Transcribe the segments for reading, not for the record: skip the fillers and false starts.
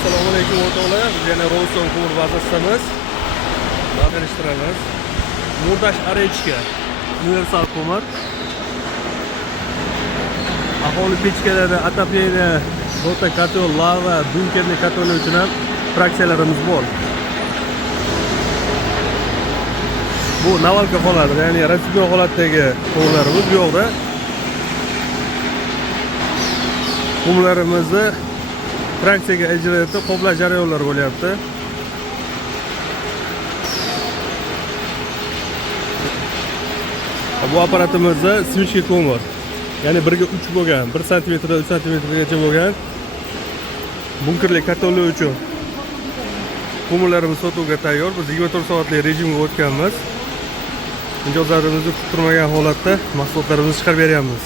Assalomu alaykum o'rtoqlar. Biz yana Rolson ko'mir bazasidamiz. Tanishtiramiz. Murdash Arechka universal ko'mir. Aholi pechkalari, atapleri, rota kotel, lava, bunkerni koteli uchun ham fraksiyalarimiz bor. Bu navalka holati, ya'ni ratsion holatdagi ko'mirlarimiz bu yoqda. Ko'mirlarimizni fraksiyaga ajratib qoplash jarayonlari bo'lyapti. Bu aparatimizda switchli ko'mir, ya'ni 1 ga 3 bo'lgan, 1 sm dan 3 sm gacha bo'lgan bunkerli koteli uchun ko'mirlarimiz sotuvga tayyor. Biz 24 soatlik rejimga o'tganmiz. Mijozlarimizni kuttirmagan holatda mahsulotlarimizni chiqarib beryapmiz.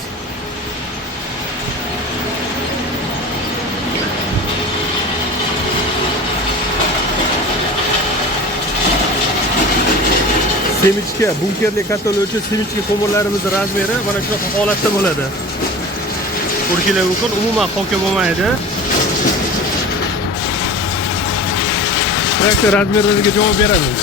Semichka, bunkerli kotel uchun semichka ko'mirlarimizning razmeri mana shunaqa holatda bo'ladi. Ko'rishingiz mumkin, umuman hokim bo'lmaydi. Fraksiya razmerlariga javob beramiz.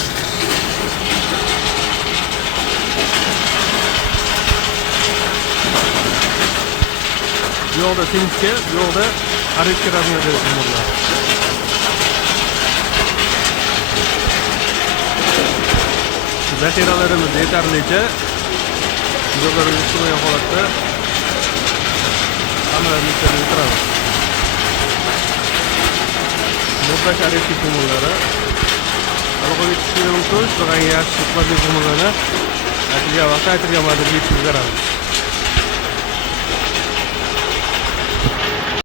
Bu yoqda semichka, bu yoqda Arechka razmerdagi ko'mirlar. Zaxiralarimiz yetarlicha. Mijozlarimiz kutilmagan holatda hammalarini yetkazib Murdash Arechka ko'mirlari. Aloqaga chiqishingiz mumkin. Shunaqa yaxshi sifatli ko'mirlarni aytilgan vaqtda aytilgan modelga yetkazib beramiz.